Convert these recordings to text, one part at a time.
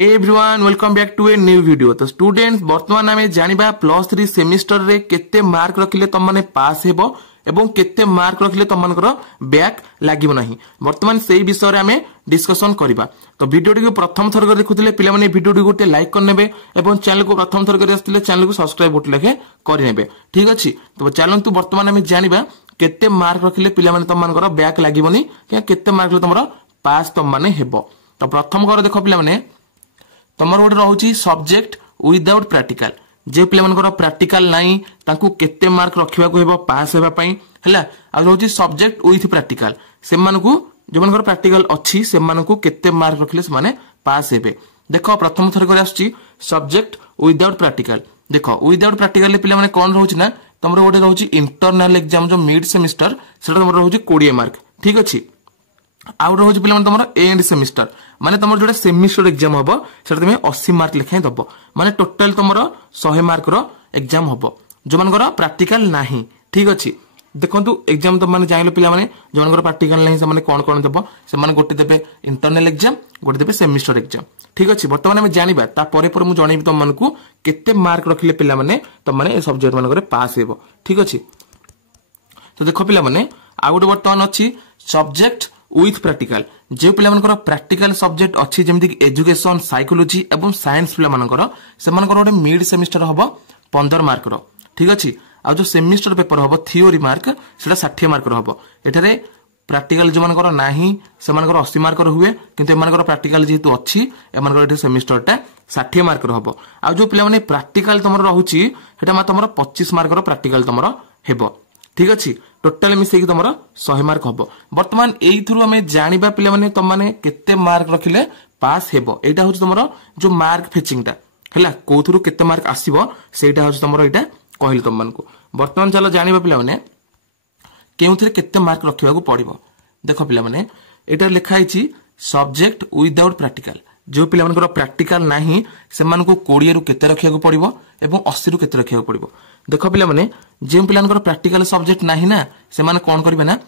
Everyone welcome back to a new video. तो students वर्तमान आम जाना +3 सेमिस्टर रे केते मार्क रखिले तुम माने पास हेबो एवं केते मार्क रखिले तुम मानकर बैक लागिबो नाही। वर्तमान सेही विषय रे आमे डिस्कशन करबा। तो वीडियो टी प्रथम थर देखुथिले पिला माने वीडियो टी गोटे लाइक करनेबे एवं चैनल को प्रथम थर कर आस्थिले चैनल को सब्सक्राइब बटन लेखे करनेबे। ठीक अछि। तो चलंतु वर्तमान आमे जानिबा केते मार्क रखिले पिला माने तुम मानकर बैक लागिबोनी कि केते मार्क ले तुमरो पास तुम माने हेबो। तो प्रथम कर देखो पिला माने तमर गोटे रोचे सब्जेक्ट विदाउट प्रैक्टिकल जे पे प्रैक्टिकल नाई तांकू केते मार्क रखा हेबो पास हेबा पई हैला। आ रोचे सब्जेक्ट विथ प्रैक्टिकल से मानकू जो मानकर प्रैक्टिकल अच्छी से मानकू केते मार्क रखिले से माने पास हेबे। देखो प्रथम थर कर आछी सब्जेक्ट विदाउट प्रैक्टिकल। देखो विदाउट प्रैक्टिकल पिला माने कोन रहउची ना तमरो गोटे रहउची इंटरनल एग्जाम जो मिड सेमिस्टर सेटा तमरो रहउची 20 मार्क। ठीक अछि। आउ रोज पिला तुम एंड सेमिस्टर माने तुम जो सेमिस्टर एग्जाम हम से 80 मार्क लिखाई दब माने टोटाल तुम 100 मार्क एग्जाम हम जो मान प्रैक्टिकल नाही। ठीक अच्छे। देखो एग्जाम तुम मैंने जान पिला जो मान प्रैक्टिकल नहीं से कौन कौन देव से गोटे देवे इंटरनल एग्जाम गोटे देवे सेमिस्टर एग्जाम। ठीक अच्छे। बर्तमान आम जाना तापर मुझे जनइबी तुमको केते मार्क रखिले पिला तुम मैंने सब्जेक्ट मान पास हे। ठीक अच्छे। तो देख पिला आउ गोटे बर्तमान अच्छी सब्जेक्ट विथ प्रैक्टिकल जो पिला प्रैक्टिकल सब्जेक्ट अच्छी जमी एजुकेशन साइकोलॉजी एवं साइंस पिला से गोटे मिड सेमिस्टर हम 15 मार्क। ठीक अच्छे। आ जो सेमिस्टर पेपर हम थियोरी मार्क से 60 मार्क हम। एठारे प्रैक्टिकल जो मानकर नाही से 80 मार्क हुए किंतु एमानकर प्रैक्टिकल जेहेतु अच्छी एमानकर सेमिस्टरटा 60 मार्क हम। आ जो पिला प्रैक्टिकल तुम रहुची सेटा तुम 25 मार्क प्रैक्टिकल तुम हेबो। ठीक अच्छे। टोटाल मिसेक तुम 100 मार्क हम। बर्तमान एइथुरु आमे जानिबा पिला माने तुम माने केते मार्क रखिले पास हेबो। एटा होछ तुमरो जो मार्क फेचिंगटा हैला कोथुरु केते मार्क आसीबो सेटा होछ तुमरो एटा कहली तुम मानकु। बर्तमान चलो जानिबा पिला माने केउथरे केते मार्क रखिबाकू पड़िबो। देखो पिला माने एटा लिखा हिची सब्जेक्ट विदाउट प्रैक्टिकल जो पिला मानकर प्रैक्टिकल नाही से मानकु 20 रु केते रखिबाकू पड़िबो एवं 80 रु केते रखिबाकू पड़िबो। देखो पिला माने जे पिला प्रैक्टिकल सब्जेक्ट नाही ना से माने कोन करबे ना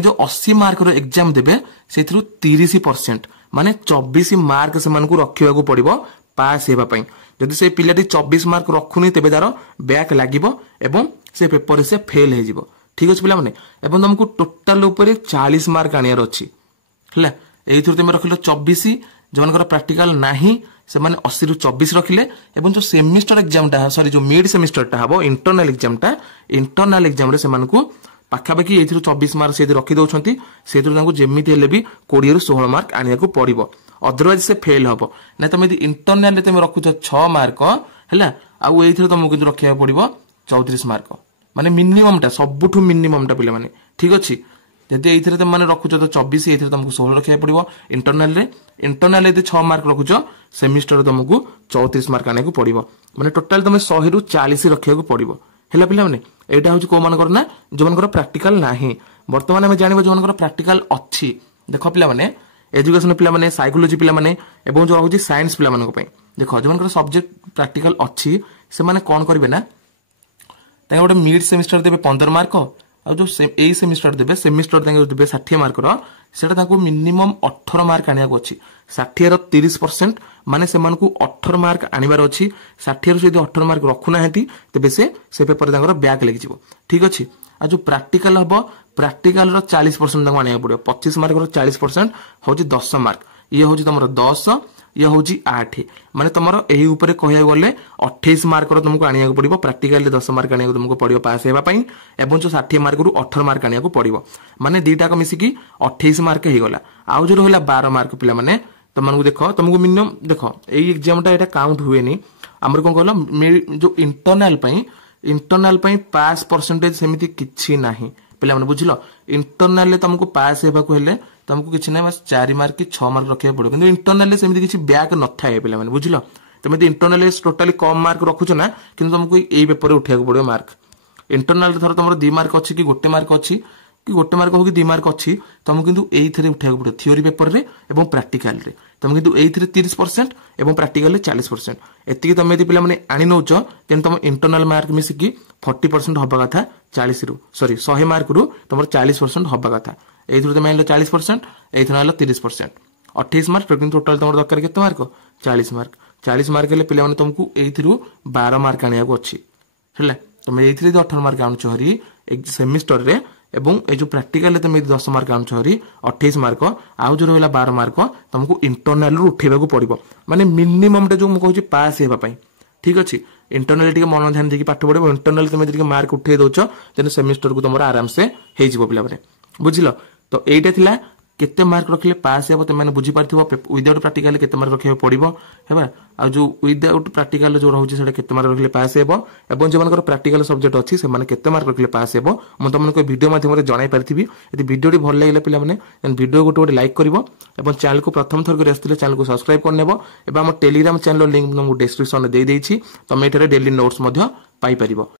जो 80 मार्क रो एग्जाम देबे सेथरु 30% माने 24 मार्क से मानकु रखिबाकू पड़िबो पास हेबा पई। जदि से पिलाटी 24 मार्क रखुनी तेबे तार बैक लागिबो एवं से पेपर से फेल हे जिवो। ठीक अछि पिला माने एवं तुमको टोटल ऊपर 40 मार्क आनियार अछि हैला। एइथरु तुम रखिलो 24 जो मानकर प्रैक्टिकल नाही से माने 80 रु 24 रखिले एवं जो सेमिस्टर एग्जाम टा सॉरी जो मिड सेमिस्टर टा हबो इंटरनल एग्जाम रे से मानकु पाखापाखि एइथरु 24 मार्क से रखि दउछंती सेथरु तांको जेमिति हेले भी 20 रु 16 मार्क आनिया को पड़िबो। अदरवाइज से फेल हबो ना। तुम यदि इंटरनल रे तुम रखुछ 6 मार्क हैला आ एइथरु तुमको किंतु रखिया पड़िबो 34 मार्क माने मिनिमम टा सबुठु मिनिमम टा पिले माने। ठीक अछि। यदि एइथरे तुम माने रखुछ तो 24 एइथरे तुमको 16 रखिया पड़िबो इंटरनल यदि 6 मार्क रखुछ सेमिस्टर तुमको 34 मार्क आने को पड़िबो माने टोटल तुम 100 रु 40 रखिया को पड़िबो हैला पिला माने। एटा होची को मानकर ना जो मानकर प्रैक्टिकल नाही। वर्तमान हम जानिबो जो मानकर प्रैक्टिकल अच्छी। देखो पिला माने एजुकेशन पिला माने साइकोलॉजी पिला माने एवं जो होची साइंस पिला मानक पई देखो जो मानकर सब्जेक्ट प्रैक्टिकल अच्छी से माने कोन करबे ना ताके गोटे मिड सेमिस्टर देबे 15 मार्क और जो ए सेमिस्टर देबे सेमिस्टर देबे 60 मार्क सेटा ताको मिनिमम 18 मार्क आनिया को अछि। 60 रो 30% माने से मानकू 18 मार्क आनिबार अछि। 60 रो यदि 18 मार्क रखुना हेती तबे से पेपर तांगर बैक लागि जिवो। ठीक अछि। आ जो प्रैक्टिकल हबो प्रैक्टिकल रो 40% तांको आनिया पड़ियो 25 मार्क रो 40% होची 10 मार्क ये होची तमरो 10 ये होची 8 माने तमरो एही ऊपर कहया गले 28 मार्क रो तुमको आनिया को पड़िबो। प्रैक्टिकल 10 मार्क आनिया को तुमको पड़ियो पास हेबा पई एवं जो 60 मार्क रु 18 मार्क आनिया को पड़िबो माने दीटा को मिसी की 28 मार्क हे गला। आउ जो रहला 12 मार्क पिला माने तुमको देखो तुमको मिनिमम देखो एई एग्जाम टा एटा काउंट हुएनी हमर कोन कहला जो इंटरनल पई पास परसेंटेज सेमिति किछि नाही पिला माने बुझिलो। इंटरनल तुमको पास हेबा को हेले तुमको किछि नै बस 4 मार्क की 6 मार्क रखिया पड़ो किंतु इंटरनल सेमिति किछि बैक न थाए पिला माने बुझिलो। तुम यदि इंटरनल टोटली कम मार्क रखुछ ना किंतु तुमको एई पेपर रे उठिया को पड़ो मार्क। इंटरनल थर तुमरो 2 मार्क अछि कि गोटे मार्क अछि कि गोटे मार्क हो कि 2 मार्क अछि तुमको किंतु एई थरे उठिया को पड़ो थियोरी पेपर रे एवं प्रैक्टिकल रे तुम किंतु एई थरे 30% एवं प्रैक्टिकल रे 40% एतिकी तुम यदि पिला माने आनि नउछ किंतु तुम इंटरनल मार्क मिसी कि 40% हबा कथा 40 रु सॉरी 100 मार्क रु तुमरो 40% हबा कथा। एइथरु तुम आइलो 40% एइथरु आइलो 30% 28 मार्क किंतु टोटल तुम दरकार केते मार्क 40 मार्क 40 मार्क हेले पिले माने तुमको एइथिरु 12 मार्क आनिया को अछि हैला तुम एइथिरे 18 मार्क आनु हरी एक सेमिस्टर रे एवं ए जो प्रैक्टिकल तुम 10 मार्क आनु हरी 28 मार्क आउ जो रहला 12 मार्क तुमको इंटरनल रु उठेबा को पड़िबो माने मिनिमम टे जो म कहूची पास हेबा पई ठीक अछि इंटरनल टिके मन ध्यान देकी पाठ पढिबो इंटरनल तुम जदि मार्क उठे दोछ देन सेमिस्टर को तुमरा आराम से हे जिवो पिला बरे बुझिलो तो एटा थिला केते मार्क रखले पास हेबो ते माने बुझी पारथिबो विदाउट प्रैक्टिकल केते मार्क रखियो पड़िबो हेबा आ जो विदाउट प्रैक्टिकल जो रहउची सेटा केते मार्क रखले पास हेबो एवं जे मानकर प्रैक्टिकल सब्जेक्ट अछि से माने केते मार्क रखले पास हेबो म तुमनको वीडियो माध्यम रे जणाई पारथिबी यदि वीडियोटी भल लागले पिला माने देन वीडियो गोटे लाइक करिवो एवं चैनल को प्रथम थर करे आस्थिले चैनल को सब्सक्राइब करनेबो एवं हम टेलीग्राम चैनल लिंक तुमको डिस्क्रिप्शन रे दे देछि तमे एठारे डेली नोट्स मध्य पाई परिबो।